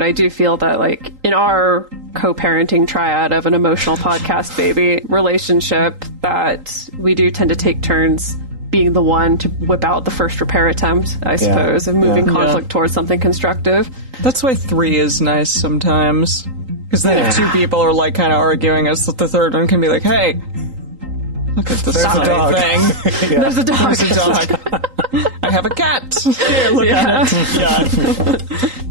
I do feel that, like, in our co-parenting triad of an emotional podcast baby relationship, that we do tend to take turns being the one to whip out the first repair attempt, I suppose, and moving conflict towards something constructive. That's why 3 is nice sometimes. Because then if 2 people are, like, kind of arguing, the third one can be like, hey, look at this thing. There's a dog. There's a dog. I have a cat. Here, look at it. Yeah.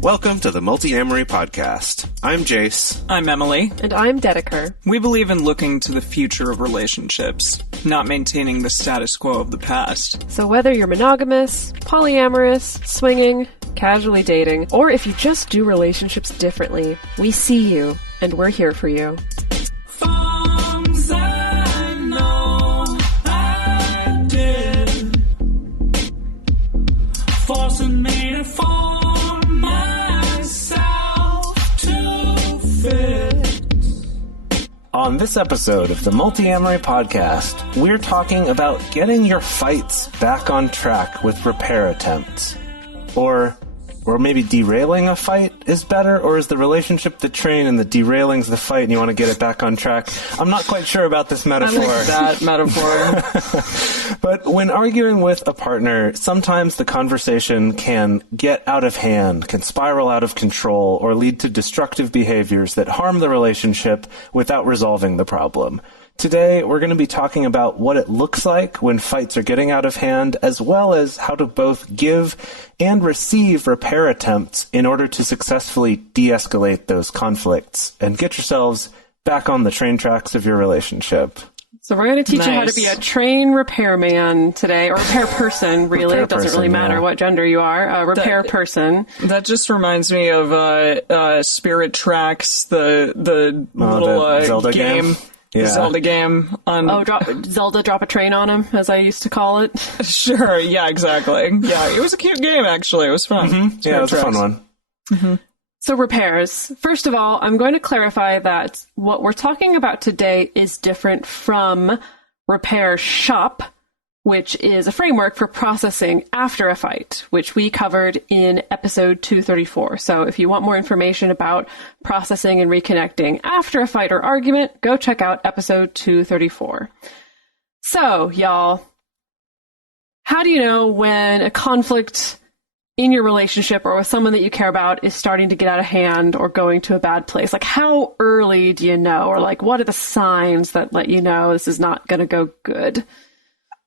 Welcome to the Multiamory podcast. I'm Jase. I'm Emily. And I'm Dedeker. We believe in looking to the future of relationships, not maintaining the status quo of the past. So whether you're monogamous, polyamorous, swinging, casually dating, or if you just do relationships differently, we see you, and we're here for you. Forcing me to form myself to fit. On this episode of the Multiamory podcast, we're talking about getting your fights back on track with repair attempts. Or maybe derailing a fight is better, or is the relationship the train and the derailing's the fight and you want to get it back on track? I'm not quite sure about this metaphor. I like that metaphor. But when arguing with a partner, sometimes the conversation can get out of hand, can spiral out of control, or lead to destructive behaviors that harm the relationship without resolving the problem. Today, we're going to be talking about what it looks like when fights are getting out of hand, as well as how to both give and receive repair attempts in order to successfully de-escalate those conflicts and get yourselves back on the train tracks of your relationship. So we're going to teach you how to be a train repairman today, or repair person, really. It doesn't really matter what gender you are. A repair person. That just reminds me of Spirit Tracks, the little Zelda game. Yeah. Zelda game on... Zelda drop a train on him, as I used to call it. Sure, yeah, exactly. Yeah, it was a cute game, actually. It was fun. Mm-hmm. Yeah, it was a fun one. Mm-hmm. So repairs. First of all, I'm going to clarify that what we're talking about today is different from repair shop, which is a framework for processing after a fight, which we covered in episode 234. So if you want more information about processing and reconnecting after a fight or argument, go check out episode 234. So, y'all, how do you know when a conflict in your relationship or with someone that you care about is starting to get out of hand or going to a bad place? Like, how early do you know? Or, like, what are the signs that let you know this is not going to go good?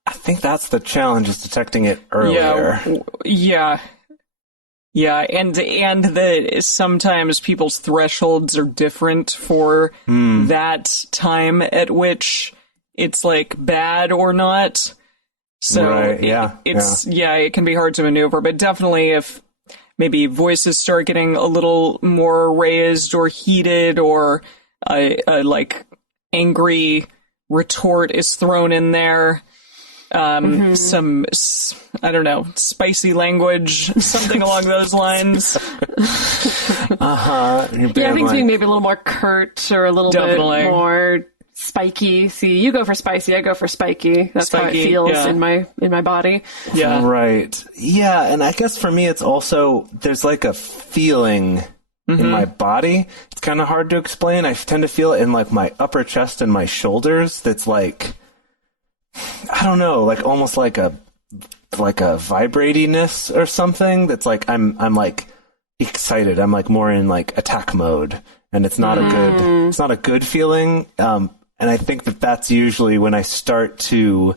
I think that's the challenge, is detecting it earlier. Yeah, and sometimes people's thresholds are different for that time at which it's, like, bad or not. So right, it can be hard to maneuver, but definitely if maybe voices start getting a little more raised or heated, or like angry retort is thrown in there. Some, I don't know, spicy language, something along those lines. Yeah, things being maybe a little more curt or a little bit more spiky. See, you go for spicy, I go for spiky. That's how it feels in my body. Yeah. Right. Yeah, and I guess for me it's also, there's like a feeling in my body. It's kind of hard to explain. I tend to feel it in like my upper chest and my shoulders. That's like, I don't know, like almost like a vibratiness or something. That's like I'm like excited. I'm like more in like attack mode, and it's not a good feeling. And I think that's usually when I start to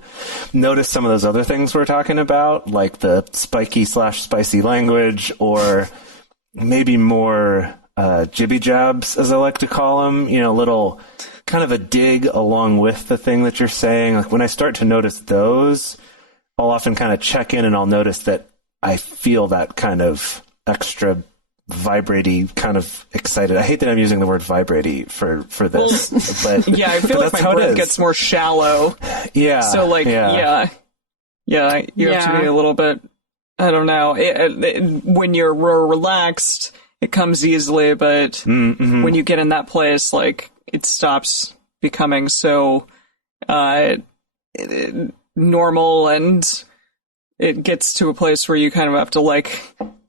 notice some of those other things we're talking about, like the spiky/spicy language, or maybe more jibby jabs, as I like to call them. You know, little kind of a dig along with the thing that you're saying. Like when I start to notice those, I'll often kind of check in and I'll notice that I feel that kind of extra vibrate-y, kind of excited. I hate that I'm using the word vibrate-y for this. But yeah, I feel like my breath gets more shallow. Yeah. So like, you have to be a little bit, I don't know. When you're relaxed, it comes easily, but when you get in that place, like, it stops becoming so normal, and it gets to a place where you kind of have to, like,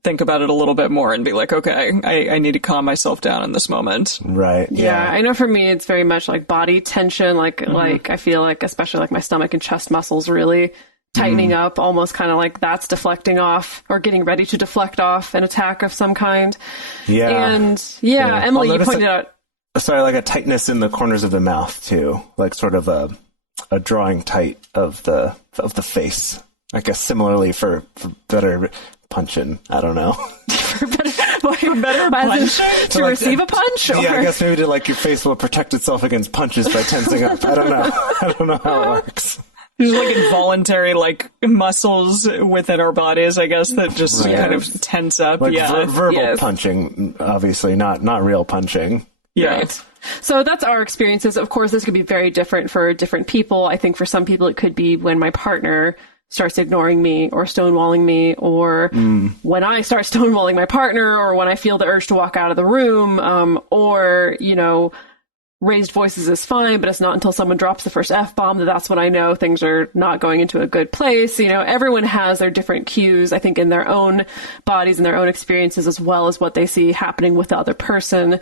think about it a little bit more and be like, okay, I need to calm myself down in this moment. Right. Yeah, I know for me, it's very much like body tension. Like I feel like, especially like my stomach and chest muscles really tightening up, almost kind of like that's deflecting off or getting ready to deflect off an attack of some kind. Yeah. And Emily, you pointed out. Sorry, like a tightness in the corners of the mouth too, like sort of a drawing tight of the face. I guess similarly for better punching. I don't know. For better punch? To like, receive a punch? Or? Yeah, I guess maybe like your face will protect itself against punches by tensing up. I don't know. I don't know how it works. There's like involuntary like muscles within our bodies, I guess, that just kind of tense up. Like yeah. verbal punching, obviously, not real punching. Yeah. Right. So that's our experiences. Of course, this could be very different for different people. I think for some people, it could be when my partner starts ignoring me or stonewalling me, or when I start stonewalling my partner, or when I feel the urge to walk out of the room, or, raised voices is fine, but it's not until someone drops the first F-bomb that's when I know things are not going into a good place. Everyone has their different cues, I think, in their own bodies and their own experiences, as well as what they see happening with the other person,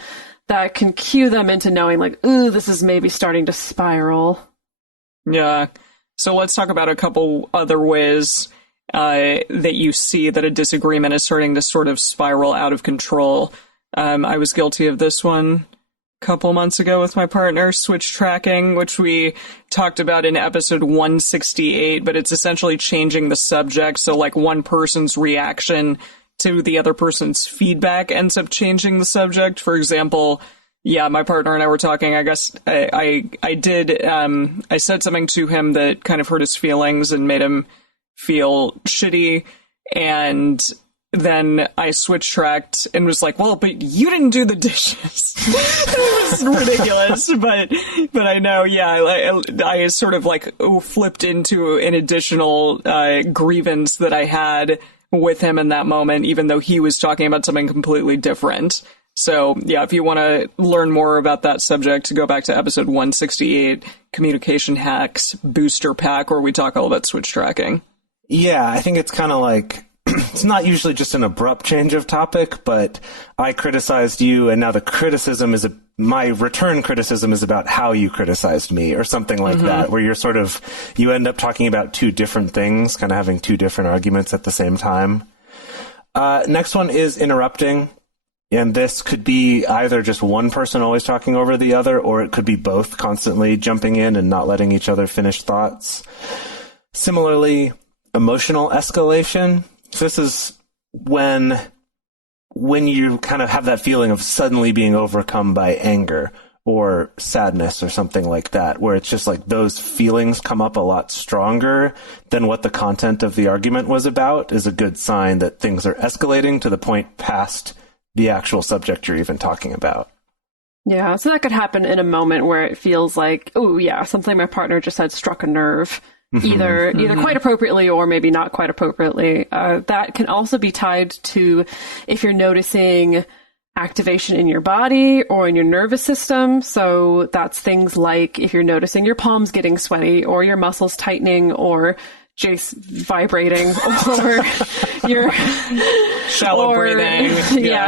that can cue them into knowing, like, ooh, this is maybe starting to spiral. Yeah. So let's talk about a couple other ways that you see that a disagreement is starting to sort of spiral out of control. I was guilty of this one a couple months ago with my partner, switch tracking, which we talked about in episode 168, but it's essentially changing the subject. So like one person's reaction to the other person's feedback ends up changing the subject. For example, my partner and I were talking, I guess I said something to him that kind of hurt his feelings and made him feel shitty. And then I switch tracked and was like, well, but you didn't do the dishes. It was ridiculous. But I know, I sort of like flipped into an additional grievance that I had with him in that moment, even though he was talking about something completely different. So, if you want to learn more about that subject, go back to episode 168, Communication Hacks Booster Pack, where we talk all about switch tracking. Yeah, I think it's kind of like, it's not usually just an abrupt change of topic, but I criticized you, and now the criticism is my return criticism is about how you criticized me, or something like that, where you end up talking about two different things, kind of having two different arguments at the same time. Next one is interrupting. And this could be either just one person always talking over the other, or it could be both constantly jumping in and not letting each other finish thoughts. Similarly, emotional escalation. This is when you kind of have that feeling of suddenly being overcome by anger or sadness or something like that, where it's just like those feelings come up a lot stronger than what the content of the argument was about, is a good sign that things are escalating to the point past the actual subject you're even talking about. Yeah, so that could happen in a moment where it feels like, oh yeah, something my partner just said struck a nerve, either quite appropriately or maybe not quite appropriately. That can also be tied to if you're noticing activation in your body or in your nervous system. So that's things like if you're noticing your palms getting sweaty or your muscles tightening or Jase vibrating, or your shallow breathing.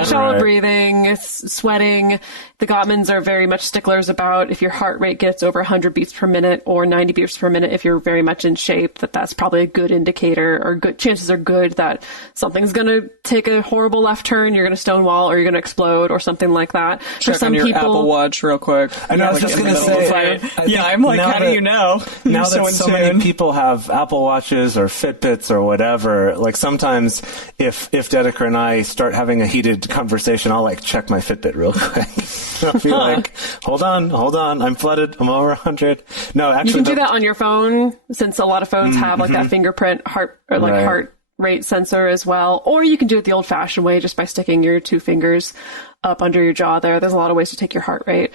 Shallow breathing, sweating. The Gottmans are very much sticklers about if your heart rate gets over 100 beats per minute or 90 beats per minute, if you're very much in shape, that's probably a good indicator, or good chances are good that something's going to take a horrible left turn, you're going to stonewall, or you're going to explode, or something like that. Check For some on your people, Apple Watch real quick. I know, I was just going to say, I'm like, how do you know? Now that so many people have Apple Watches or Fitbits or whatever, like sometimes if Dedeker and I start having a heated conversation, I'll like check my Fitbit real quick. I'll be like, hold on, I'm flooded, I'm over 100. No, actually, you can do that on your phone, since a lot of phones have like that fingerprint heart rate sensor as well. Or you can do it the old-fashioned way, just by sticking your two fingers up under your jaw there. There's a lot of ways to take your heart rate.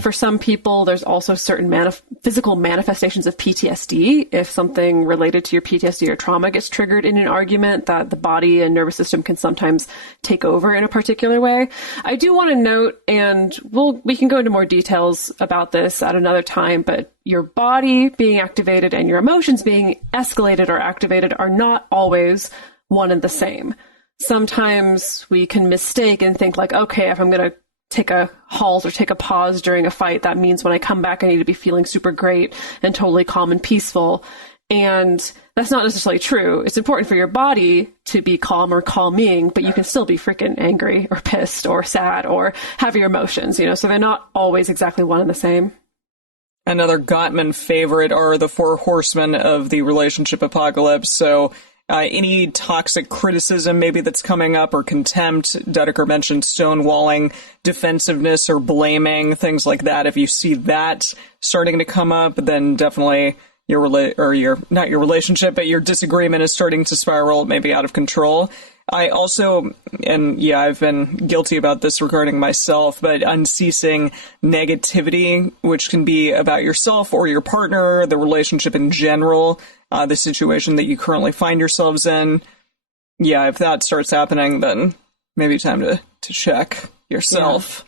For some people, there's also certain physical manifestations of PTSD. If something related to your PTSD or trauma gets triggered in an argument, that the body and nervous system can sometimes take over in a particular way. I do want to note, and we can go into more details about this at another time, but your body being activated and your emotions being escalated or activated are not always one and the same. sometimes we can mistake and think like, okay, if I'm going to take a halt or take a pause during a fight, that means when I come back, I need to be feeling super great and totally calm and peaceful. And that's not necessarily true. It's important for your body to be calm or calming, but you can still be freaking angry or pissed or sad or have your emotions, so they're not always exactly one and the same. Another Gottman favorite are the four horsemen of the relationship apocalypse. So any toxic criticism maybe that's coming up or contempt, Dedeker mentioned stonewalling, defensiveness or blaming, things like that. If you see that starting to come up, then definitely your not your relationship, but your disagreement is starting to spiral maybe out of control. I also, and yeah, I've been guilty about this regarding myself, but unceasing negativity, which can be about yourself or your partner, the relationship in general, the situation that you currently find yourselves in. Yeah, if that starts happening, then maybe time to check yourself. Yeah.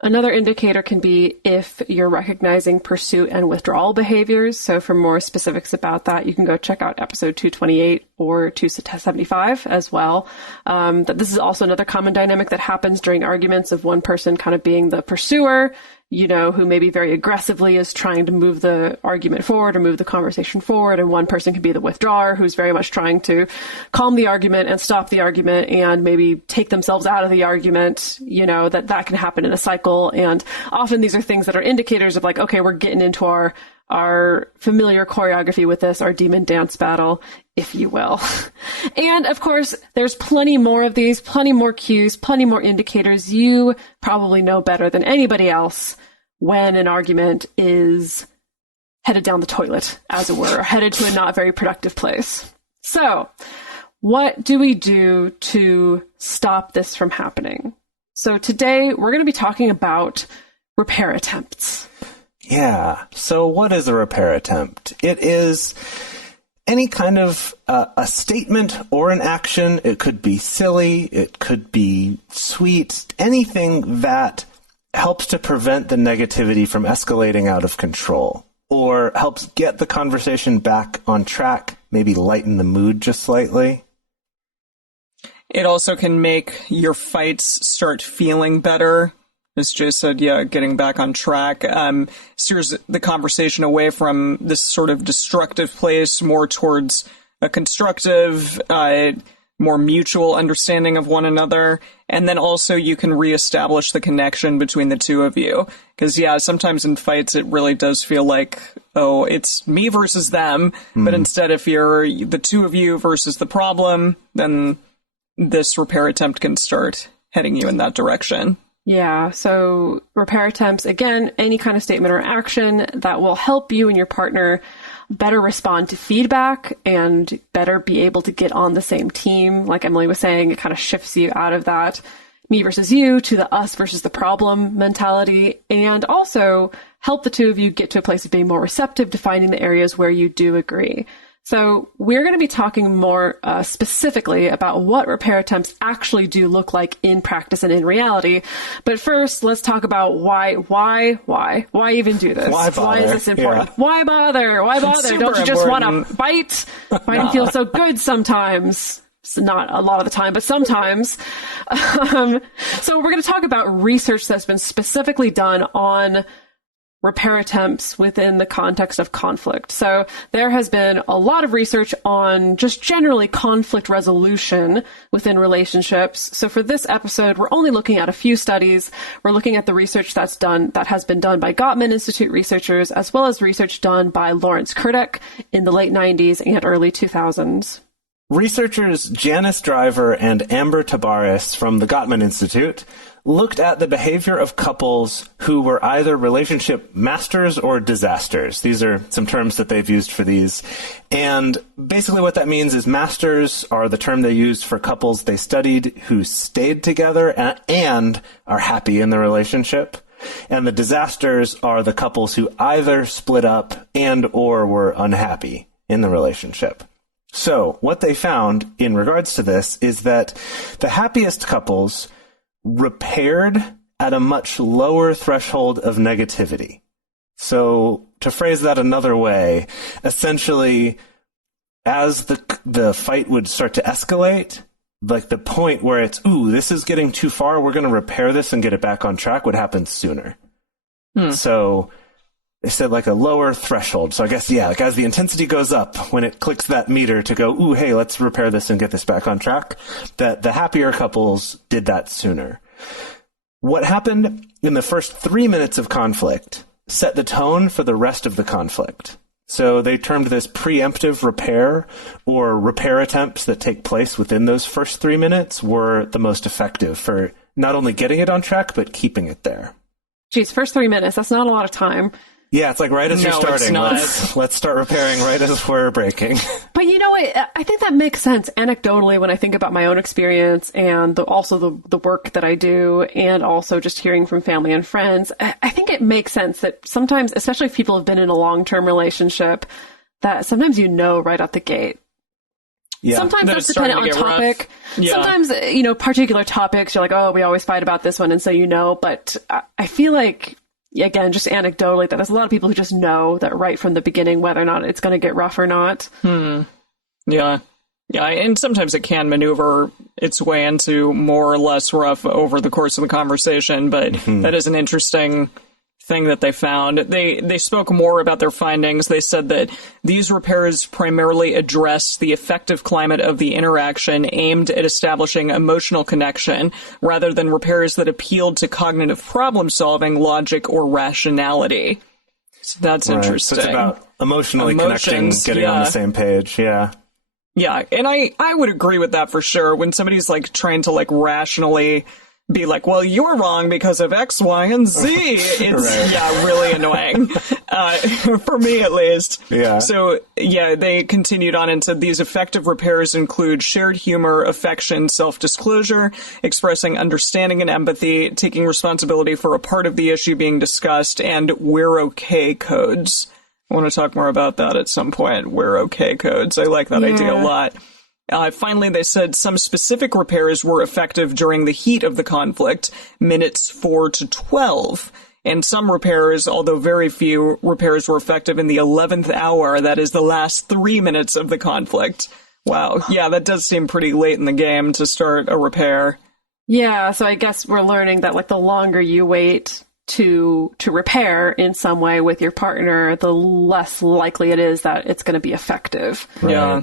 Another indicator can be if you're recognizing pursuit and withdrawal behaviors. So for more specifics about that, you can go check out episode 228 or 275 as well. That this is also another common dynamic that happens during arguments of one person kind of being the pursuer, who maybe very aggressively is trying to move the argument forward or move the conversation forward. And one person can be the withdrawer who's very much trying to calm the argument and stop the argument and maybe take themselves out of the argument, that can happen in a cycle. And often these are things that are indicators of like, okay, we're getting into our familiar choreography with this, our demon dance battle, if you will. And of course, there's plenty more of these, plenty more cues, plenty more indicators. You probably know better than anybody else when an argument is headed down the toilet, as it were, headed to a not very productive place. So what do we do to stop this from happening? So today we're going to be talking about repair attempts. Yeah. So what is a repair attempt? It is any kind of a statement or an action. It could be silly. It could be sweet. Anything that helps to prevent the negativity from escalating out of control or helps get the conversation back on track, maybe lighten the mood just slightly. It also can make your fights start feeling better. As Jase said, getting back on track steers the conversation away from this sort of destructive place more towards a constructive, more mutual understanding of one another. And then also you can reestablish the connection between the two of you. Because, sometimes in fights it really does feel like, oh, it's me versus them. But instead, if you're the two of you versus the problem, then this repair attempt can start heading you in that direction. Yeah, so repair attempts, again, any kind of statement or action that will help you and your partner better respond to feedback and better be able to get on the same team. Like Emily was saying, it kind of shifts you out of that me versus you to the us versus the problem mentality, and also help the two of you get to a place of being more receptive to finding the areas where you do agree. So we're going to be talking more specifically about what repair attempts actually do look like in practice and in reality. But first, let's talk about why even do this? Why is this important? Yeah. Why bother? Super Don't you just want to bite? Fighting feels so good sometimes. Not a lot of the time, but sometimes. So we're going to talk about research that's been specifically done on repair attempts within the context of conflict. So there has been a lot of research on just generally conflict resolution within relationships. So for this episode, we're only looking at a few studies. We're looking at the research that has been done by Gottman Institute researchers, as well as research done by Lawrence Kurdek in the late 90s and early 2000s. Researchers Janice Driver and Amber Tabaris from the Gottman Institute looked at the behavior of couples who were either relationship masters or disasters. These are some terms that they've used for these. And basically what that means is masters are the term they used for couples they studied who stayed together and are happy in the relationship. And the disasters are the couples who either split up and or were unhappy in the relationship. So what they found in regards to this is that the happiest couples repaired at a much lower threshold of negativity. So to phrase that another way, essentially, as the fight would start to escalate, like the point where it's, ooh, this is getting too far, we're going to repair this and get it back on track, would happen sooner. So they said like a lower threshold. So I guess, yeah, like as the intensity goes up, when it clicks that meter to go, ooh, hey, let's repair this and get this back on track, that the happier couples did that sooner. What happened in the first 3 minutes of conflict set the tone for the rest of the conflict. So they termed this preemptive repair, or repair attempts that take place within those first 3 minutes were the most effective for not only getting it on track, but keeping it there. Geez, first 3 minutes, that's not a lot of time. Yeah, it's like right as you're No, it's starting, not. let's start repairing right as we're breaking. But you know what? I think that makes sense anecdotally when I think about my own experience and also the work that I do, and also just hearing from family and friends. I think it makes sense that sometimes, especially if people have been in a long-term relationship, that sometimes you know right out the gate. Yeah. Sometimes That that's it's starting dependent on to get rough. topic. Yeah. Sometimes, particular topics, you're like, oh, we always fight about this one, and so you know. But I feel like, again, just anecdotally, that there's a lot of people who just know that right from the beginning whether or not it's going to get rough or not. Yeah. Yeah, and sometimes it can maneuver its way into more or less rough over the course of the conversation, but that is an interesting thing that they found. They spoke more about their findings. They said that these repairs primarily address the affective climate of the interaction aimed at establishing emotional connection, rather than repairs that appealed to cognitive problem solving, logic, or rationality. So that's interesting. So it's about emotionally connecting, Emotions, getting on the same page. Yeah. Yeah, and I would agree with that for sure. When somebody's like trying to like rationally be like, well, you're wrong because of X, Y, and Z. It's, Right. really annoying. For me, at least. Yeah. So, yeah, they continued on and said these effective repairs include shared humor, affection, self-disclosure, expressing understanding and empathy, taking responsibility for a part of the issue being discussed, and we're okay codes. I want to talk more about that at some point. We're okay codes. I like that idea a lot. Finally, they said some specific repairs were effective during the heat of the conflict, minutes 4 to 12. And some repairs, although very few repairs, were effective in the 11th hour, that is the last 3 minutes of the conflict. Wow. Yeah, that does seem pretty late in the game to start a repair. Yeah, so I guess we're learning that like the longer you wait to repair in some way with your partner, the less likely it is that it's going to be effective. Yeah.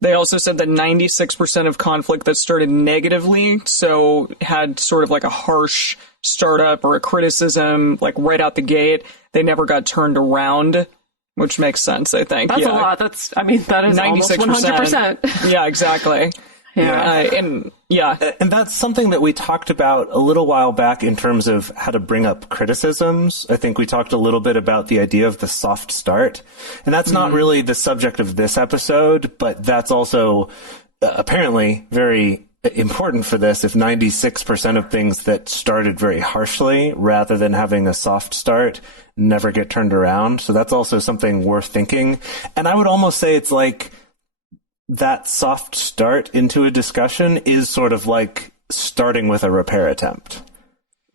They also said that 96% of conflict that started negatively, so had sort of like a harsh startup or a criticism, like right out the gate, they never got turned around, which makes sense, I think. That's a lot. That is 96%. almost 100%. Yeah, exactly. Yeah. And that's something that we talked about a little while back in terms of how to bring up criticisms. I think we talked a little bit about the idea of the soft start. And that's not really the subject of this episode, but that's also apparently very important for this. If 96% of things that started very harshly rather than having a soft start never get turned around. So that's also something worth thinking. And I would almost say it's like that soft start into a discussion is sort of like starting with a repair attempt.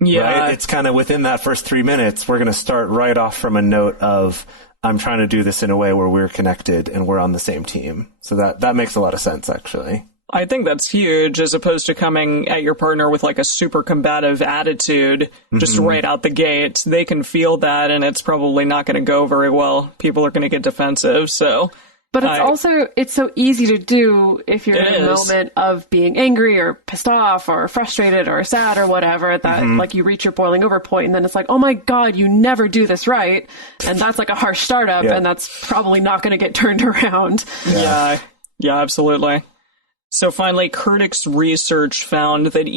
Yeah. Right? It's kind of within that first 3 minutes, we're going to start right off from a note of, I'm trying to do this in a way where we're connected and we're on the same team. So that makes a lot of sense, actually. I think that's huge, as opposed to coming at your partner with like a super combative attitude just right out the gate. They can feel that, and it's probably not going to go very well. People are going to get defensive, so... But it's so easy to do if you're in a moment of being angry or pissed off or frustrated or sad or whatever, that like you reach your boiling over point and then it's like, oh my God, you never do this right. And that's like a harsh startup and that's probably not going to get turned around. Yeah, absolutely. So finally, Kurtik's research found that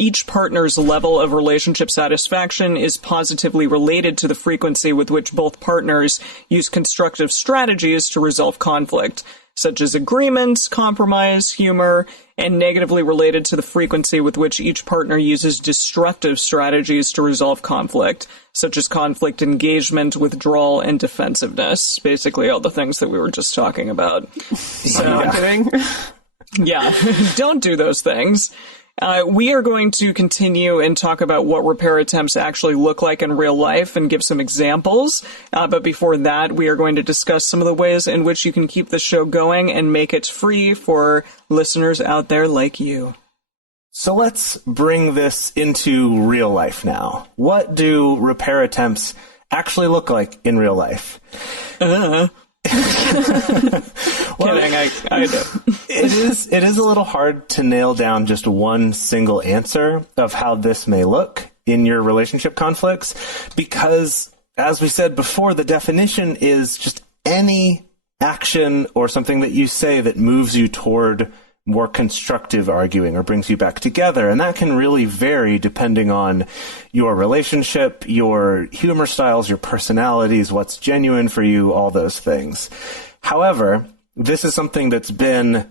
each partner's level of relationship satisfaction is positively related to the frequency with which both partners use constructive strategies to resolve conflict, such as agreement, compromise, humor, and negatively related to the frequency with which each partner uses destructive strategies to resolve conflict, such as conflict engagement, withdrawal, and defensiveness. Basically all the things that we were just talking about. Yeah. Yeah, don't do those things. We are going to continue and talk about what repair attempts actually look like in real life and give some examples. But before that, we are going to discuss some of the ways in which you can keep the show going and make it free for listeners out there like you. So let's bring this into real life now. What do repair attempts actually look like in real life? Kidding, I do. It is a little hard to nail down just one single answer of how this may look in your relationship conflicts because, as we said before, the definition is just any action or something that you say that moves you toward more constructive arguing or brings you back together. And that can really vary depending on your relationship, your humor styles, your personalities, what's genuine for you, all those things. However, this is something that's been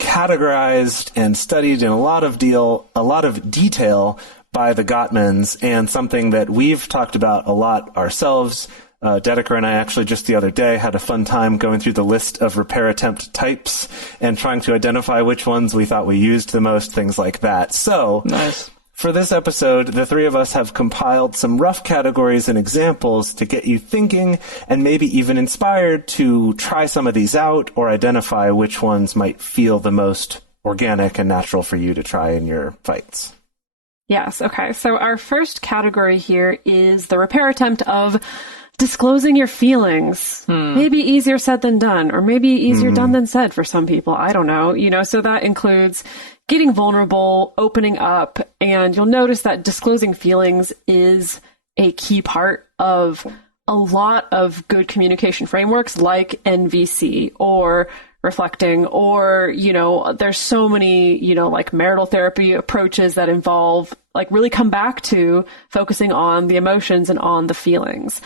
categorized and studied in a lot of detail by the Gottmans, and something that we've talked about a lot ourselves. Dedeker and I actually just the other day had a fun time going through the list of repair attempt types and trying to identify which ones we thought we used the most, things like that. So, nice. For this episode, the three of us have compiled some rough categories and examples to get you thinking and maybe even inspired to try some of these out or identify which ones might feel the most organic and natural for you to try in your fights. Yes, okay. So our first category here is the repair attempt of disclosing your feelings. Maybe easier said than done, or maybe easier done than said for some people. I don't know. So that includes getting vulnerable, opening up, and you'll notice that disclosing feelings is a key part of a lot of good communication frameworks like NVC or reflecting, or, there's so many, like marital therapy approaches that involve, like, really come back to focusing on the emotions and on the feelings.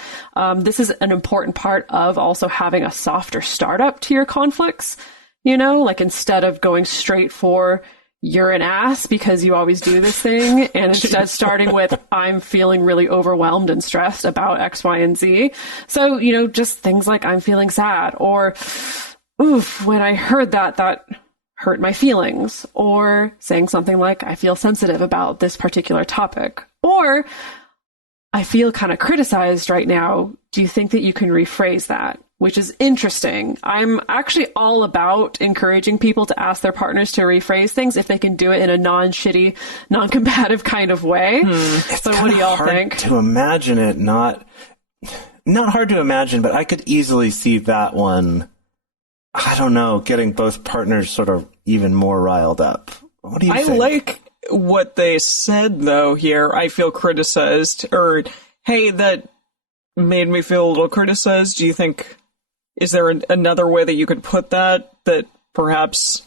This is an important part of also having a softer startup to your conflicts, like instead of going straight for you're an ass because you always do this thing, and instead starting with I'm feeling really overwhelmed and stressed about X, Y, and Z. So, just things like I'm feeling sad, or oof, when I heard that hurt my feelings, or saying something like, I feel sensitive about this particular topic, or I feel kind of criticized right now. Do you think that you can rephrase that? Which is interesting. I'm actually all about encouraging people to ask their partners to rephrase things if they can do it in a non-shitty, non-combative kind of way. So what do y'all think? To imagine it, not hard to imagine, but I could easily see that one, I don't know, getting both partners sort of even more riled up. What do you think? I like what they said, though, here. I feel criticized, or, hey, that made me feel a little criticized. Do you think, is there another way that you could put that perhaps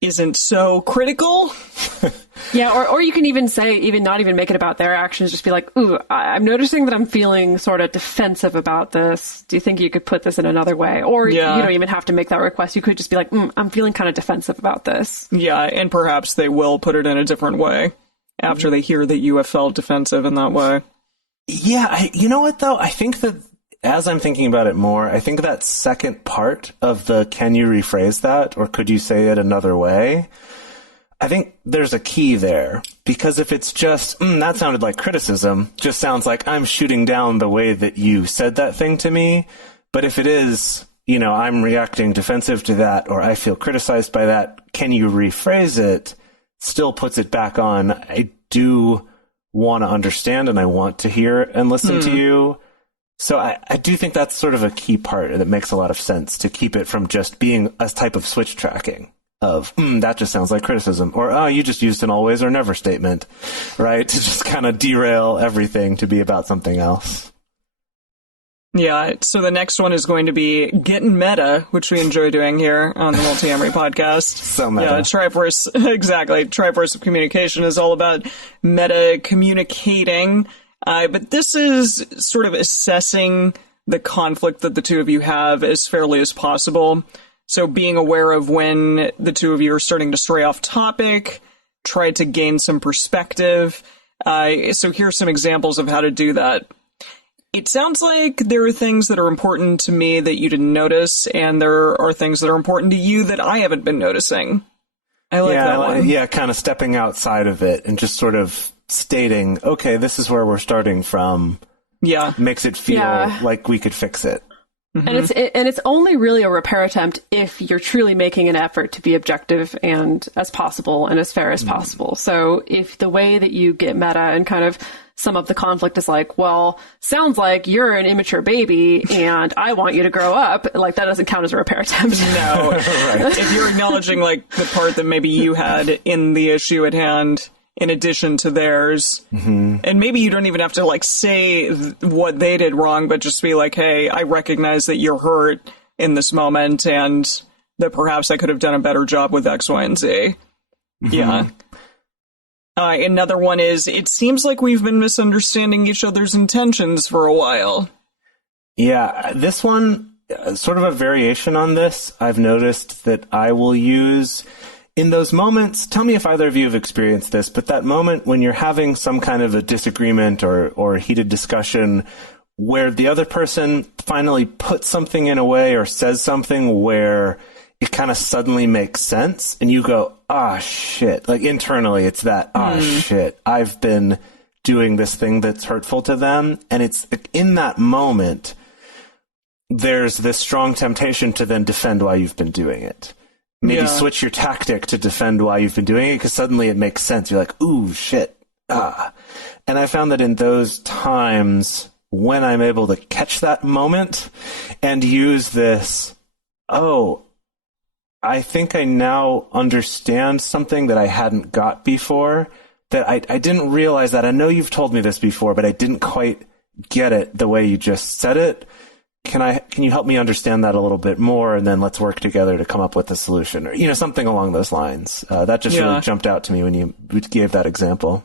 isn't so critical? Yeah, or you can even say, even not even make it about their actions, just be like, ooh, I'm noticing that I'm feeling sort of defensive about this. Do you think you could put this in another way? Or you don't even have to make that request. You could just be like, I'm feeling kind of defensive about this. Yeah, and perhaps they will put it in a different way after they hear that you have felt defensive in that way. Yeah, you know what, though? I think that as I'm thinking about it more, I think that second part of the can you rephrase that, or could you say it another way? I think there's a key there, because if it's just, that sounded like criticism, just sounds like I'm shooting down the way that you said that thing to me. But if it is, I'm reacting defensive to that, or I feel criticized by that, can you rephrase it? Still puts it back on, I do want to understand and I want to hear and listen to you. So I do think that's sort of a key part that makes a lot of sense, to keep it from just being a type of switch tracking of, that just sounds like criticism, or, oh, you just used an always or never statement, right? To just kind of derail everything to be about something else. Yeah, so the next one is going to be getting meta, which we enjoy doing here on the Multiamory podcast. So meta. Yeah, Triforce, exactly. Triforce of communication is all about meta communicating. But this is sort of assessing the conflict that the two of you have as fairly as possible. So being aware of when the two of you are starting to stray off topic, try to gain some perspective. So here's some examples of how to do that. It sounds like there are things that are important to me that you didn't notice, and there are things that are important to you that I haven't been noticing. I like that one. Yeah, kind of stepping outside of it and just sort of stating, okay, this is where we're starting from. Yeah. Makes it feel like we could fix it. And it's only really a repair attempt if you're truly making an effort to be objective and as possible and as fair as possible. So if the way that you get meta and kind of sum up the conflict is like, well, sounds like you're an immature baby and I want you to grow up, like that doesn't count as a repair attempt. No. Right. If you're acknowledging like the part that maybe you had in the issue at hand in addition to theirs, and maybe you don't even have to like say what they did wrong, but just be like, hey, I recognize that you're hurt in this moment and that perhaps I could have done a better job with X, Y, and Z. Yeah. Another one is, it seems like we've been misunderstanding each other's intentions for a while. Yeah, this one, sort of a variation on this, I've noticed that I will use in those moments. Tell me if either of you have experienced this, but that moment when you're having some kind of a disagreement or heated discussion where the other person finally puts something in a way or says something where it kind of suddenly makes sense and you go, ah, shit. Like internally, it's that, ah, shit. I've been doing this thing that's hurtful to them. And it's in that moment, there's this strong temptation to then defend why you've been doing it. Maybe switch your tactic to defend why you've been doing it because suddenly it makes sense. You're like, ooh, shit. Ah. And I found that in those times when I'm able to catch that moment and use this, oh, I think I now understand something that I hadn't got before, that I didn't realize that. I know you've told me this before, but I didn't quite get it the way you just said it. Can you help me understand that a little bit more, and then let's work together to come up with a solution, or something along those lines. That just really jumped out to me when you gave that example.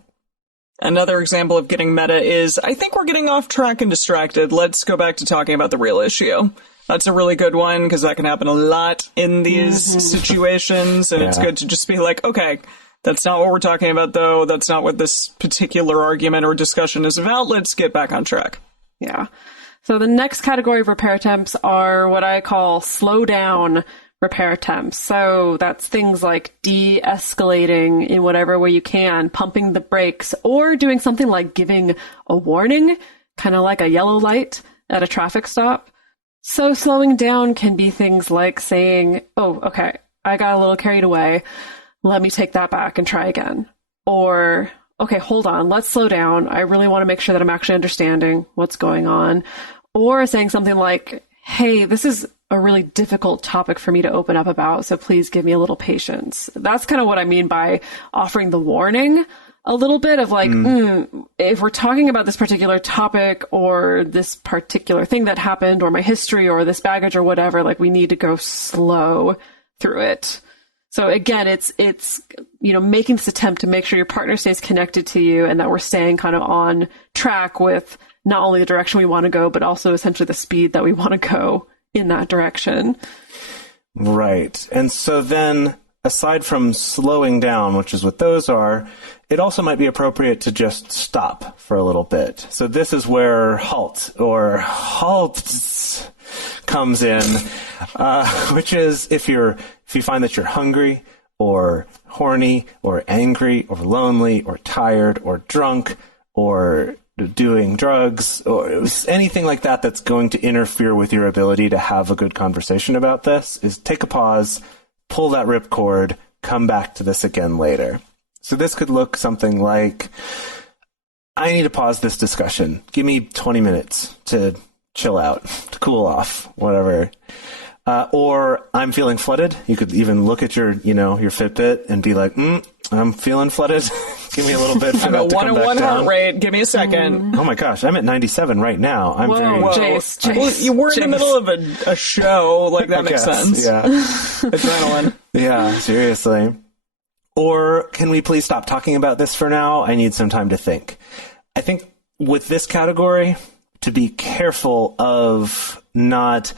Another example of getting meta is, I think we're getting off track and distracted. Let's go back to talking about the real issue. That's a really good one, because that can happen a lot in these situations, and it's good to just be like, okay, that's not what we're talking about, though. That's not what this particular argument or discussion is about. Let's get back on track. Yeah. So the next category of repair attempts are what I call slow down repair attempts. So that's things like de-escalating in whatever way you can, pumping the brakes, or doing something like giving a warning, kind of like a yellow light at a traffic stop. So slowing down can be things like saying, oh, okay, I got a little carried away. Let me take that back and try again. Or, okay, hold on, let's slow down. I really want to make sure that I'm actually understanding what's going on. Or saying something like, hey, this is a really difficult topic for me to open up about, so please give me a little patience. That's kind of what I mean by offering the warning a little bit of like, if we're talking about this particular topic or this particular thing that happened or my history or this baggage or whatever, like we need to go slow through it. So again, it's making this attempt to make sure your partner stays connected to you and that we're staying kind of on track with not only the direction we want to go, but also essentially the speed that we want to go in that direction. Right. And so then, aside from slowing down, which is what those are, it also might be appropriate to just stop for a little bit. So this is where halt or halts comes in, which is if you find that you're hungry or horny or angry or lonely or tired or drunk or doing drugs or anything like that that's going to interfere with your ability to have a good conversation about this, is take a pause, pull that ripcord, come back to this again later. So this could look something like, I need to pause this discussion. Give me 20 minutes to chill out, to cool off, whatever. Or I'm feeling flooded. You could even look at your Fitbit and be like, I'm feeling flooded. Give me a little bit for that to come back down. I'm at 101 heart rate. Give me a second. Oh my gosh, I'm at 97 right now. Jase. Well, you were in the middle of a show. Like, that makes sense. Yeah. Adrenaline. Yeah, seriously. Or can we please stop talking about this for now? I need some time to think. I think with this category, to be careful of not,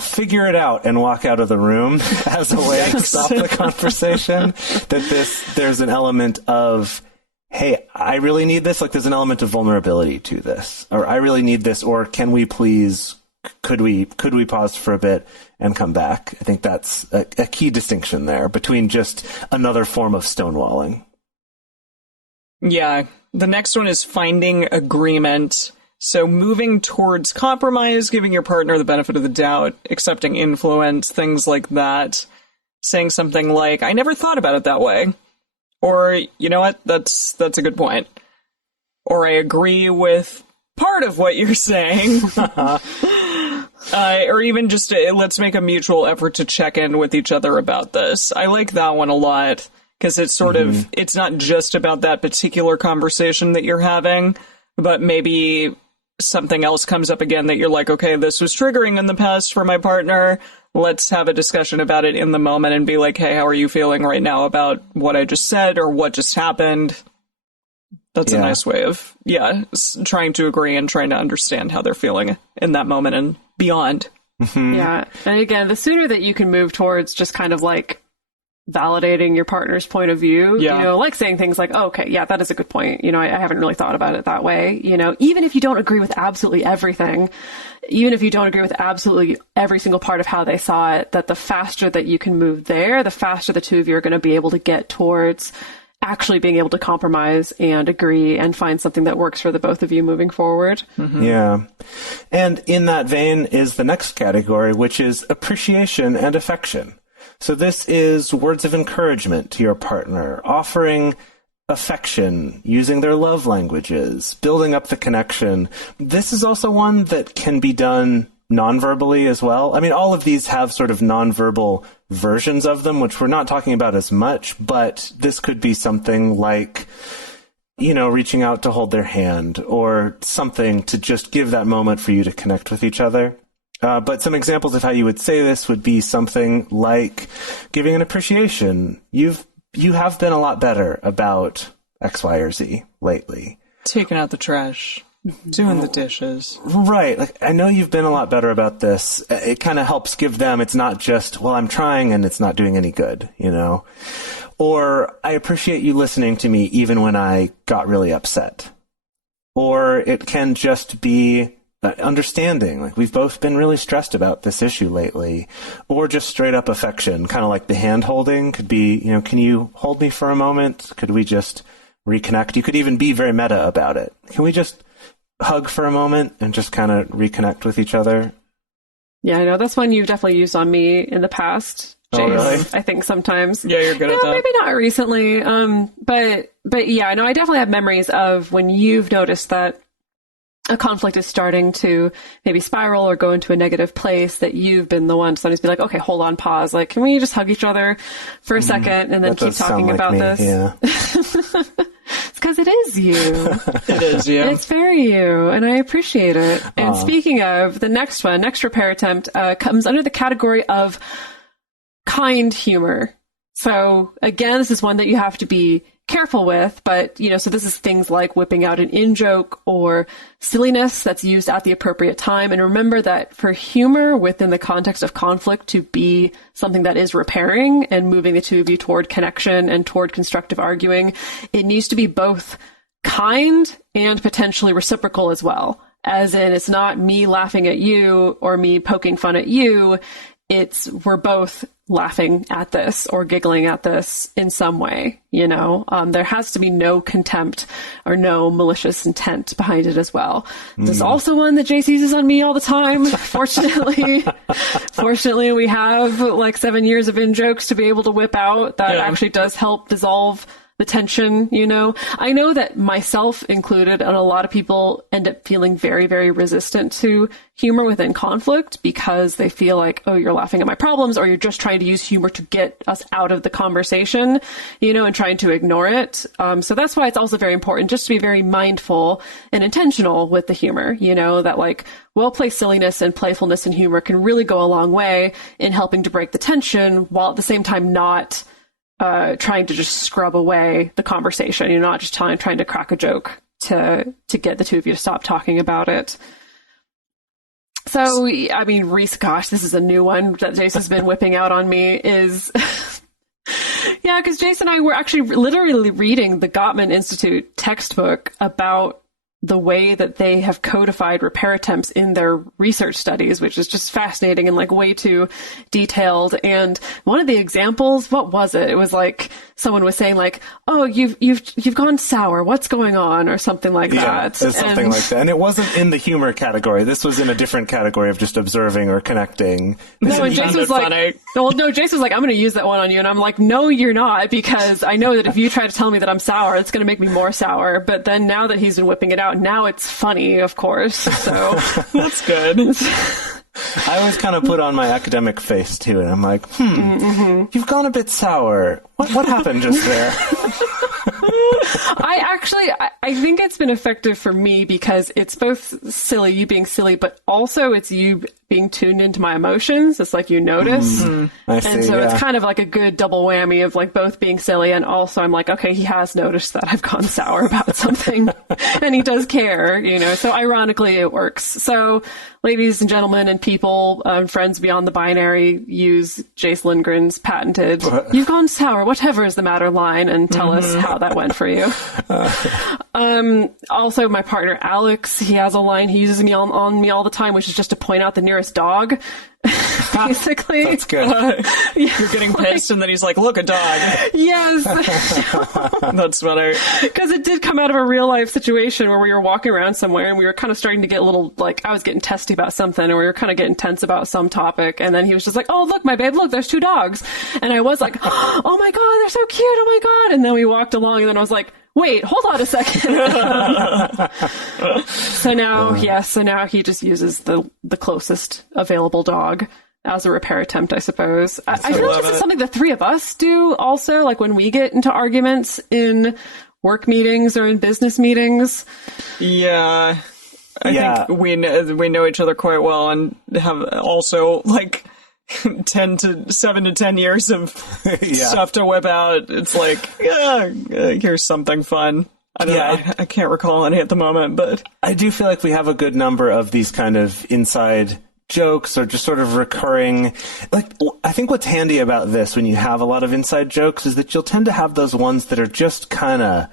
figure it out and walk out of the room as a way to stop the conversation, that there's an element of, hey, I really need this. Like, there's an element of vulnerability to this, or I really need this, or can we please could we pause for a bit and come back? I think that's a key distinction there between just another form of stonewalling. Yeah. The next one is finding agreement. So moving towards compromise, giving your partner the benefit of the doubt, accepting influence, things like that. Saying something like, I never thought about it that way. Or, you know what, that's a good point. Or I agree with part of what you're saying. Or even just let's make a mutual effort to check in with each other about this. I like that one a lot because it's sort of, it's not just about that particular conversation that you're having, but maybe something else comes up again that you're like, okay, this was triggering in the past for my partner. Let's have a discussion about it in the moment and be like, hey, how are you feeling right now about what I just said or what just happened? That's a nice way of, trying to agree and trying to understand how they're feeling in that moment and beyond. Yeah. And again, the sooner that you can move towards just kind of like validating your partner's point of view, you know, like saying things like, oh, okay, yeah, that is a good point. You know, I haven't really thought about it that way. You know, even if you don't agree with absolutely everything, even if you don't agree with absolutely every single part of how they saw it, that the faster that you can move there, the faster the two of you are going to be able to get towards actually being able to compromise and agree and find something that works for the both of you moving forward. Yeah. And in that vein is the next category, which is appreciation and affection. So this is words of encouragement to your partner, offering affection, using their love languages, building up the connection. This is also one that can be done non-verbally as well. I mean, all of these have sort of non-verbal versions of them, which we're not talking about as much, but this could be something like, you know, reaching out to hold their hand or something to just give that moment for you to connect with each other. But some examples of how you would say this would be something like giving an appreciation. You have been a lot better about X, Y, or Z lately. Taking out the trash, doing the dishes. Right. Like, I know you've been a lot better about this. It kind of helps give them, it's not just, well, I'm trying and it's not doing any good, you know? Or I appreciate you listening to me even when I got really upset. Or it can just be understanding, like we've both been really stressed about this issue lately, or just straight up affection, kind of like the hand holding could be, you know, can you hold me for a moment? Could we just reconnect? You could even be very meta about it. Can we just hug for a moment and just kind of reconnect with each other? Yeah, I know that's one you've definitely used on me in the past, Jase. Oh, really? I think sometimes. Yeah, you're good at that. Maybe not recently. But yeah, no, I definitely have memories of when you've noticed that a conflict is starting to maybe spiral or go into a negative place, that you've been the one to sometimes be like, okay, hold on, pause. Like, can we just hug each other for a second and then keep talking about this? Yeah. It's because it is you. It is, yeah. It's very you, and I appreciate it. And speaking of, the next repair attempt comes under the category of kind humor. So again, this is one that you have to be careful with, but, you know, so this is things like whipping out an in-joke or silliness that's used at the appropriate time. And remember that for humor within the context of conflict to be something that is repairing and moving the two of you toward connection and toward constructive arguing, it needs to be both kind and potentially reciprocal as well. As in, it's not me laughing at you or me poking fun at you. It's we're both laughing at this or giggling at this in some way, you know. There has to be no contempt or no malicious intent behind it as well. This is also one that Jase uses on me all the time. Fortunately, we have like 7 years of in-jokes to be able to whip out that actually does help dissolve the tension, you know. I know that myself included, and a lot of people end up feeling very, very resistant to humor within conflict because they feel like, oh, you're laughing at my problems, or you're just trying to use humor to get us out of the conversation, you know, and trying to ignore it. So that's why it's also very important just to be very mindful and intentional with the humor, you know, that like well-placed silliness and playfulness and humor can really go a long way in helping to break the tension while at the same time not trying to just scrub away the conversation. You're not just trying to crack a joke to get the two of you to stop talking about it. So, I mean, Reese, gosh, this is a new one that Jase has been whipping out on me is... Yeah, because Jase and I were actually literally reading the Gottman Institute textbook about the way that they have codified repair attempts in their research studies, which is just fascinating and like way too detailed. And one of the examples, what was it? It was like someone was saying like, "Oh, you've gone sour. What's going on?" or something like that. It was something like that. And it wasn't in the humor category. This was in a different category of just observing or connecting. No, and Jase was like, funny. well, no, Jase was like, "I'm going to use that one on you," and I'm like, "No, you're not, because I know that if you try to tell me that I'm sour, it's going to make me more sour." But then now that he's been whipping it out, now it's funny, of course. So That's good. I always kind of put on my academic face too, and I'm like, you've gone a bit sour. What happened just there? I think it's been effective for me because it's both silly, you being silly, but also it's you being tuned into my emotions. It's like you notice. I see, And so yeah. it's kind of like a good double whammy of like both being silly and also I'm like, okay, he has noticed that I've gone sour about something and he does care, you know, so ironically it works. So ladies and gentlemen and people, friends beyond the binary, use Jase Lindgren's patented, "You've gone sour, whatever is the matter" line and tell us how that went for you. Also, my partner Alex, he has a line he uses on me all the time, which is just to point out the nearest dog. Basically. That's good. You're getting pissed, and then he's like, "Look, a dog." Yes. That's funny. Because it did come out of a real life situation where we were walking around somewhere and we were kind of starting to get a little, like, I was getting testy about something, or we were kind of getting tense about some topic. And then he was just like, "Oh, look, my babe, look, there's 2 dogs. And I was like, "Oh my God, they're so cute. Oh my God." And then we walked along and then I was like, "Wait, hold on a second." So now he just uses the closest available dog as a repair attempt, I suppose. I feel like this is something the 3 of us do also, like when we get into arguments in work meetings or in business meetings. Yeah. I think we know each other quite well and have also like 7 to 10 years of stuff to whip out. It's like, here's something fun. I don't know. I can't recall any at the moment, but I do feel like we have a good number of these kind of inside jokes or just sort of recurring. Like, I think what's handy about this when you have a lot of inside jokes is that you'll tend to have those ones that are just kind of,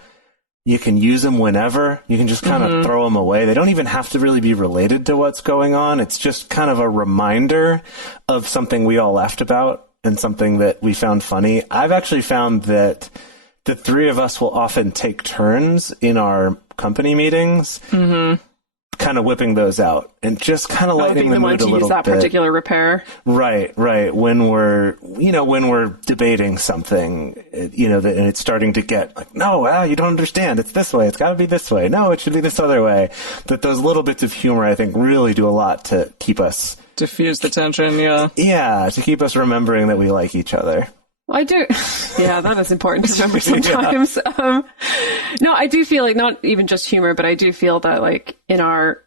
you can use them whenever. You can just kind of throw them away. They don't even have to really be related to what's going on. It's just kind of a reminder of something we all laughed about and something that we found funny. I've actually found that the 3 of us will often take turns in our company meetings, kind of whipping those out and just kind of lightening the mood a little use that bit. particular repair. Right. When we're debating something, and it's starting to get like, "No, you don't understand. It's this way. It's got to be this way. No, it should be this other way." But those little bits of humor, I think, really do a lot to keep us diffuse the tension. Yeah, to keep us remembering that we like each other. I do. Yeah, that is important to remember sometimes. No, I do feel like not even just humor, but I do feel that like in our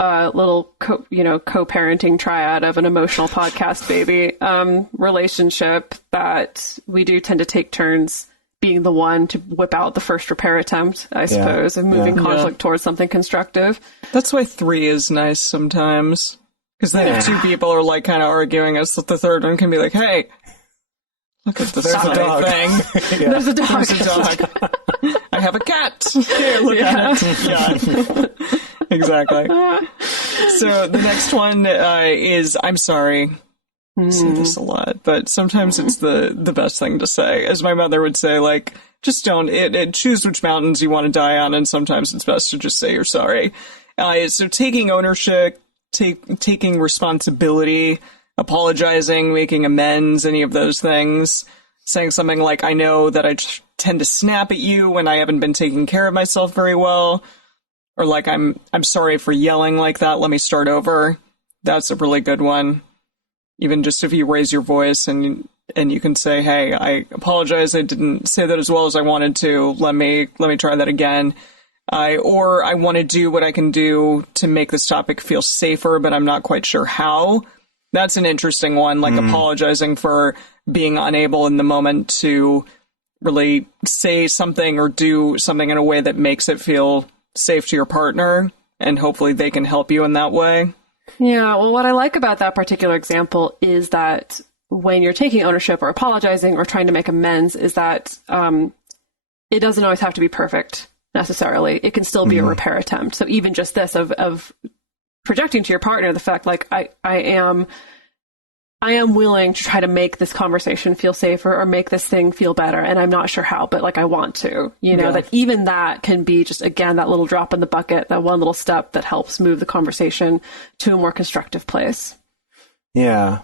little co-parenting triad of an emotional podcast baby relationship, that we do tend to take turns being the one to whip out the first repair attempt, I suppose, and moving conflict towards something constructive. That's why 3 is nice sometimes. Because then if 2 people are like kind of arguing, the 3rd one can be like, "Hey, look at the dog thing. There's a dog. There's a dog. I have a cat. Here, look at it." Yeah. Exactly. So the next one is, "I'm sorry." I say this a lot, but sometimes it's the best thing to say. As my mother would say, like, just don't choose which mountains you want to die on, and sometimes it's best to just say you're sorry. So taking ownership, taking responsibility, apologizing, making amends, any of those things. Saying something like, "I know that I tend to snap at you when I haven't been taking care of myself very well." Or like, I'm sorry for yelling like that. Let me start over. That's a really good one. Even just if you raise your voice and you can say, "Hey, I apologize. I didn't say that as well as I wanted to. Let me try that again." Or I want to do what I can do to make this topic feel safer, but I'm not quite sure how. That's an interesting one, like apologizing for being unable in the moment to really say something or do something in a way that makes it feel safe to your partner, and hopefully they can help you in that way. Yeah, well, what I like about that particular example is that when you're taking ownership or apologizing or trying to make amends is that it doesn't always have to be perfect. necessarily. It can still be a repair attempt. So even just this of projecting to your partner the fact, like, I am willing to try to make this conversation feel safer or make this thing feel better. And I'm not sure how, but like, I want to, that even that can be just, again, that little drop in the bucket, that one little step that helps move the conversation to a more constructive place. Yeah.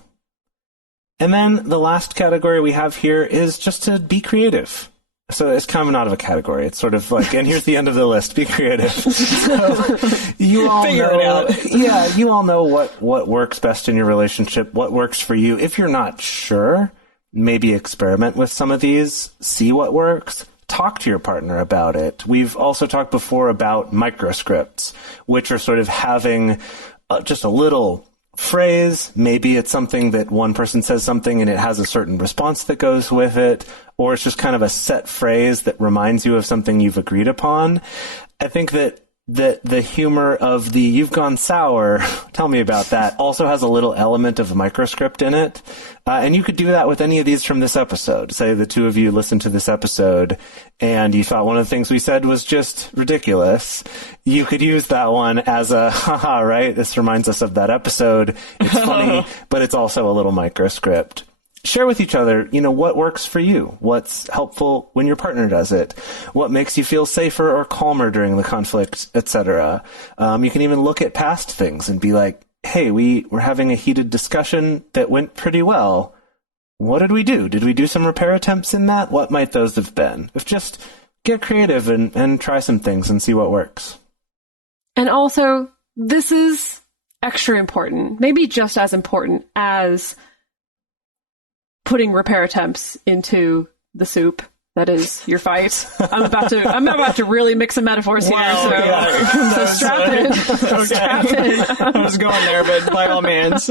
And then the last category we have here is just to be creative. So it's kind of not of a category. It's sort of like, and here's the end of the list, be creative. So you all Figure it out. Yeah, you all know what works best in your relationship, what works for you. If you're not sure, maybe experiment with some of these, see what works. Talk to your partner about it. We've also talked before about microscripts, which are sort of having just a little phrase. Maybe it's something that one person says something and it has a certain response that goes with it, or it's just kind of a set phrase that reminds you of something you've agreed upon. I think that the humor of the "you've gone sour, tell me about that" also has a little element of a microscript in it. And you could do that with any of these from this episode. Say the two of you listened to this episode and you thought one of the things we said was just ridiculous. You could use that one as a, haha, right? This reminds us of that episode. It's funny, but it's also a little microscript. Share with each other, what works for you, what's helpful when your partner does it, what makes you feel safer or calmer during the conflict, etc. You can even look at past things and be like, hey, we were having a heated discussion that went pretty well. What did we do? Did we do some repair attempts in that? What might those have been? Just get creative and try some things and see what works. And also, this is extra important, maybe just as important as putting repair attempts into the soup that is your fight. I'm about to really mix some metaphors here. Wow, so strap in. Okay. Strap in. I was going there, but by all means.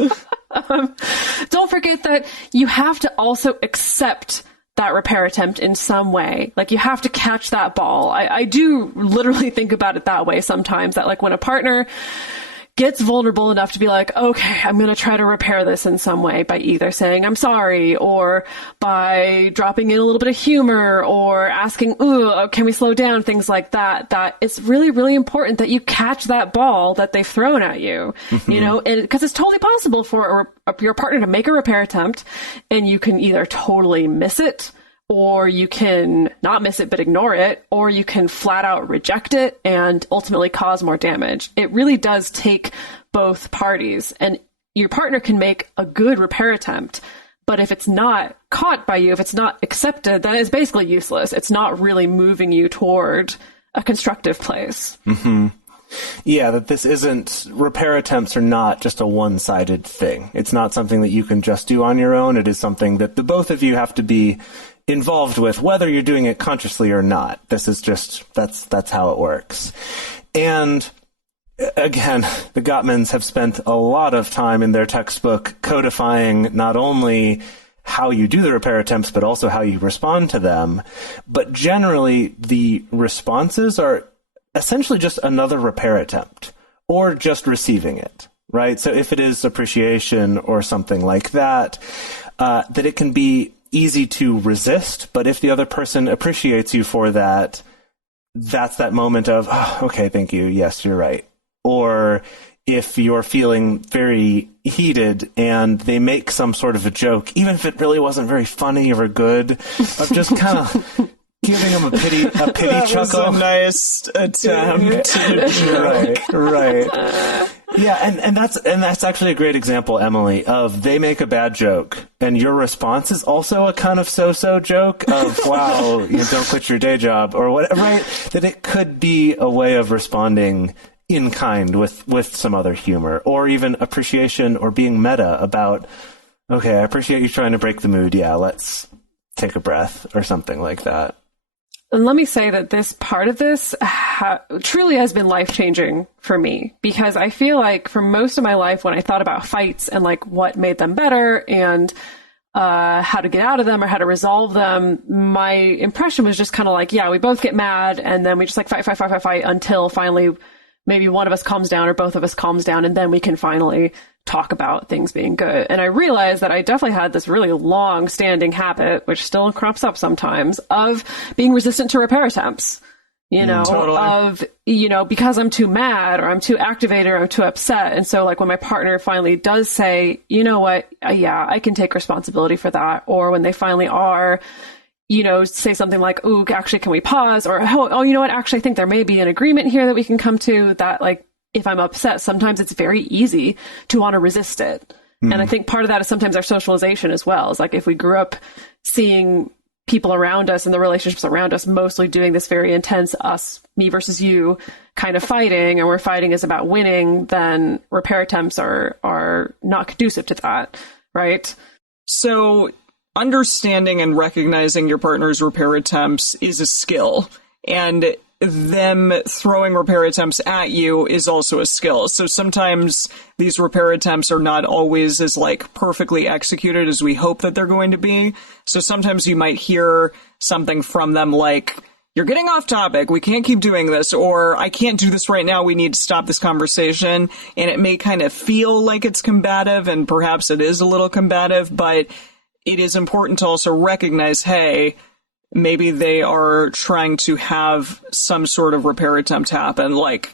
Don't forget that you have to also accept that repair attempt in some way. Like, you have to catch that ball. I do literally think about it that way sometimes, that like when a partner gets vulnerable enough to be like, okay, I'm going to try to repair this in some way by either saying I'm sorry, or by dropping in a little bit of humor, or asking, ooh, can we slow down? Things like that. That it's really, really important that you catch that ball that they've thrown at you, because it's totally possible for your partner to make a repair attempt and you can either totally miss it, or you can not miss it but ignore it, or you can flat out reject it and ultimately cause more damage. It really does take both parties, and your partner can make a good repair attempt, but if it's not caught by you, if it's not accepted, then it's basically useless. It's not really moving you toward a constructive place. Mm-hmm. Yeah, that this isn't, repair attempts are not just a one-sided thing. It's not something that you can just do on your own. It is something that the both of you have to be involved with, whether you're doing it consciously or not. This is just, that's how it works. And again, the Gottmans have spent a lot of time in their textbook codifying not only how you do the repair attempts, but also how you respond to them. But generally, the responses are essentially just another repair attempt, or just receiving it, right? So if it is appreciation or something like that, that it can be easy to resist, but if the other person appreciates you for that, that's that moment of, oh, okay, thank you, yes, you're right. Or if you're feeling very heated and they make some sort of a joke, even if it really wasn't very funny or good, of just kind of giving them a pity that chuckle. Was a nice attempt. Right. Yeah, and that's actually a great example, Emily, of they make a bad joke, and your response is also a kind of so-so joke of, wow, you don't quit your day job, or whatever, right? That it could be a way of responding in kind with some other humor, or even appreciation, or being meta about, okay, I appreciate you trying to break the mood, yeah, let's take a breath, or something like that. And let me say that this part of this truly has been life-changing for me, because I feel like for most of my life, when I thought about fights and like what made them better and how to get out of them or how to resolve them, my impression was just kind of like, yeah, we both get mad and then we just like fight until finally maybe one of us calms down or both of us calms down, and then we can finally talk about things being good. And I realized that I definitely had this really long-standing habit, which still crops up sometimes, of being resistant to repair attempts. of, because I'm too mad or I'm too activated or I'm too upset. And so like when my partner finally does say, you know what, yeah, I can take responsibility for that. Or when they finally are, say something like, ooh, actually, can we pause? Or, oh, you know what, actually, I think there may be an agreement here that we can come to that, like, if I'm upset, sometimes it's very easy to want to resist it. And I think part of that is sometimes our socialization as well. Is like if we grew up seeing people around us and the relationships around us mostly doing this very intense me versus you kind of fighting, and we're fighting is about winning, then repair attempts are not conducive to that, right? So understanding and recognizing your partner's repair attempts is a skill, and them throwing repair attempts at you is also a skill. So sometimes these repair attempts are not always as like perfectly executed as we hope that they're going to be. So sometimes you might hear something from them like, you're getting off topic, we can't keep doing this, or I can't do this right now, we need to stop this conversation. And it may kind of feel like it's combative, and perhaps it is a little combative, but it is important to also recognize, hey, maybe they are trying to have some sort of repair attempt happen. Like,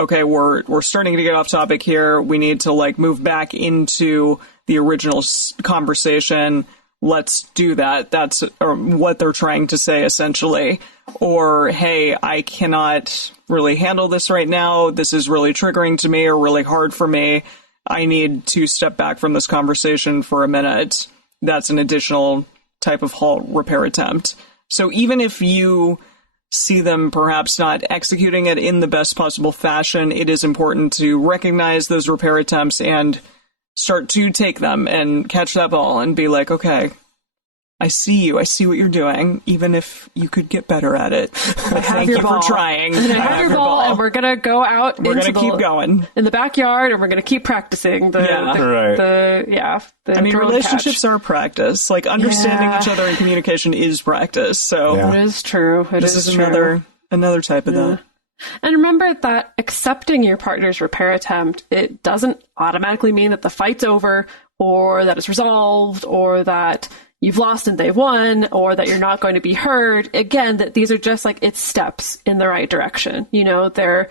okay, we're starting to get off topic here. We need to like move back into the original conversation. Let's do that. That's what they're trying to say, essentially. Or, hey, I cannot really handle this right now. This is really triggering to me or really hard for me. I need to step back from this conversation for a minute. That's an additional type of halt repair attempt. So even if you see them perhaps not executing it in the best possible fashion, it is important to recognize those repair attempts and start to take them and catch that ball and be like, okay, I see you. I see what you're doing, even if you could get better at it. But thank you for trying. And I have your ball, and we're going to go out we're going to keep going in the backyard, and we're going to keep practicing relationships are practice. Like, understanding each other in communication is practice. So it is true. This is another type of that. And remember that accepting your partner's repair attempt, it doesn't automatically mean that the fight's over, or that it's resolved, or that you've lost and they've won, or that you're not going to be heard. Again, that these are just like, it's steps in the right direction. There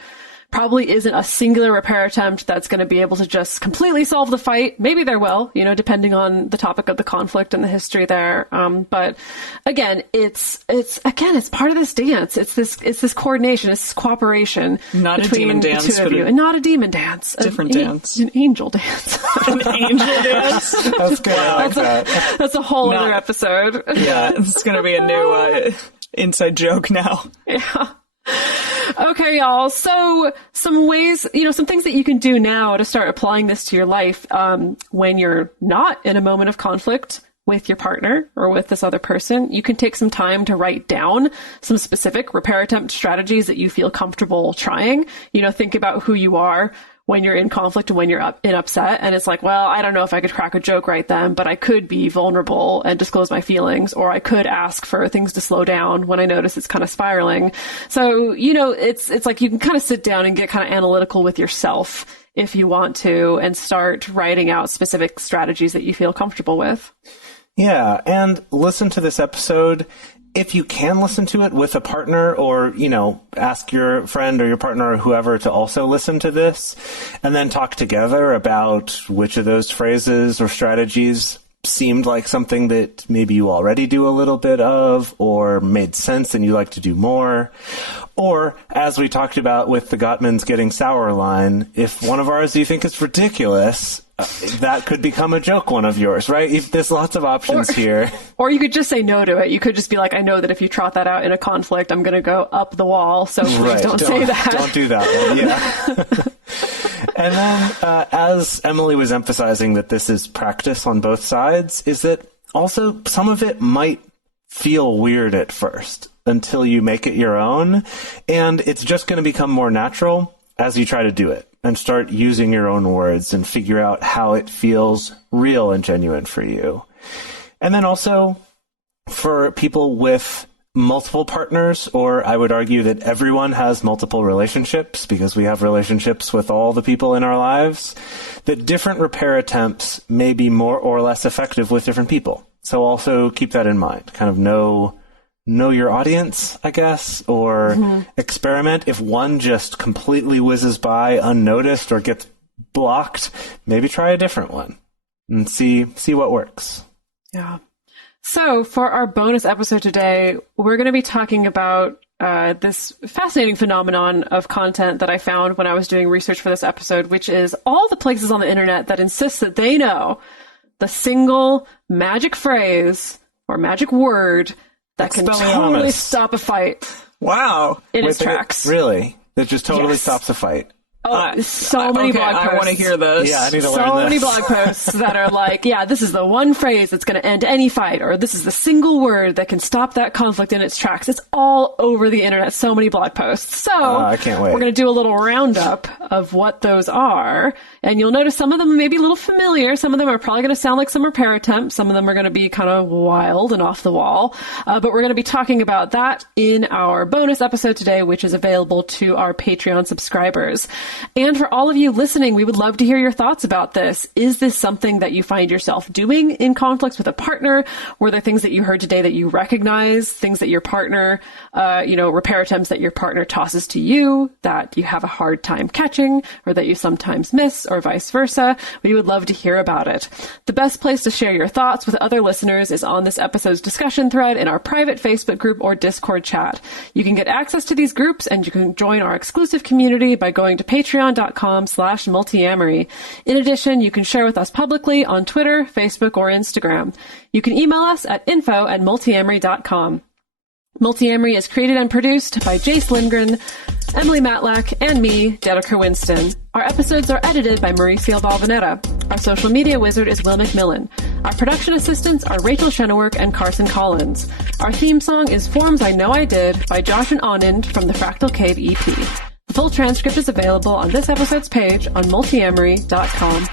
probably isn't a singular repair attempt that's going to be able to just completely solve the fight. Maybe there will, depending on the topic of the conflict and the history there. But again, it's part of this dance. It's this coordination, it's this cooperation. Not a demon dance, the two of you, and not a demon dance. Different dance. An angel dance. An angel dance. That's good. That's a whole other episode. Yeah, it's going to be a new inside joke now. Yeah. Okay, y'all. So some ways, some things that you can do now to start applying this to your life when you're not in a moment of conflict with your partner or with this other person. You can take some time to write down some specific repair attempt strategies that you feel comfortable trying. Think about who you are when you're in conflict and when you're upset. And it's like, well, I don't know if I could crack a joke right then, but I could be vulnerable and disclose my feelings, or I could ask for things to slow down when I notice it's kind of spiraling. So, it's like you can kind of sit down and get kind of analytical with yourself if you want to, and start writing out specific strategies that you feel comfortable with. Yeah, and listen to this episode. If you can listen to it with a partner, or, ask your friend or your partner or whoever to also listen to this, and then talk together about which of those phrases or strategies seemed like something that maybe you already do a little bit of, or made sense and you like to do more. Or, as we talked about with the Gottman's getting sour line, if one of ours you think is ridiculous, that could become a joke one of yours, right? There's lots of options here. Or you could just say no to it. You could just be like, I know that if you trot that out in a conflict, I'm going to go up the wall, so please don't say that. Don't do that one, yeah. And then, as Emily was emphasizing that this is practice on both sides, is that also some of it might feel weird at first until you make it your own, and it's just going to become more natural as you try to do it and start using your own words and figure out how it feels real and genuine for you. And then also for people with multiple partners, or I would argue that everyone has multiple relationships because we have relationships with all the people in our lives, that different repair attempts may be more or less effective with different people. So also keep that in mind. Kind of know know your audience, I guess, or experiment. If one just completely whizzes by unnoticed or gets blocked, maybe try a different one and see what works. Yeah. So for our bonus episode today, we're going to be talking about this fascinating phenomenon of content that I found when I was doing research for this episode, which is all the places on the internet that insist that they know the single magic phrase or magic word that can totally stop a fight. Wow. In its tracks. Really? That just totally Yes. stops a fight. Oh, so many blog posts. I want to hear this. Yeah, I need to learn So this. many blog posts that are like, yeah, this is the one phrase that's going to end any fight, or this is the single word that can stop that conflict in its tracks. It's all over the internet, so many blog posts. So I can't wait. We're going to do a little roundup of what those are, and you'll notice some of them may be a little familiar. Some of them are probably going to sound like some repair attempts. Some of them are going to be kind of wild and off the wall, but we're going to be talking about that in our bonus episode today, which is available to our Patreon subscribers. And for all of you listening, we would love to hear your thoughts about this. Is this something that you find yourself doing in conflicts with a partner? Were there things that you heard today that you recognize, things that your partner, repair attempts that your partner tosses to you that you have a hard time catching, or that you sometimes miss, or vice versa? We would love to hear about it. The best place to share your thoughts with other listeners is on this episode's discussion thread in our private Facebook group or Discord chat. You can get access to these groups, and you can join our exclusive community by going to patreon.com/multiamory. In addition, you can share with us publicly on Twitter, Facebook, or Instagram. You can email us at info@multiamory.com. Multiamory is created and produced by Jase Lindgren, Emily Matlack, and me, Dedeker Winston. Our episodes are edited by Mauricio Balvanera. Our social media wizard is Will McMillan. Our production assistants are Rachel Shennework and Carson Collins. Our theme song is Forms I Know I Did by Josh and Anand from the Fractal Cave EP. The full transcript is available on this episode's page on multiamory.com.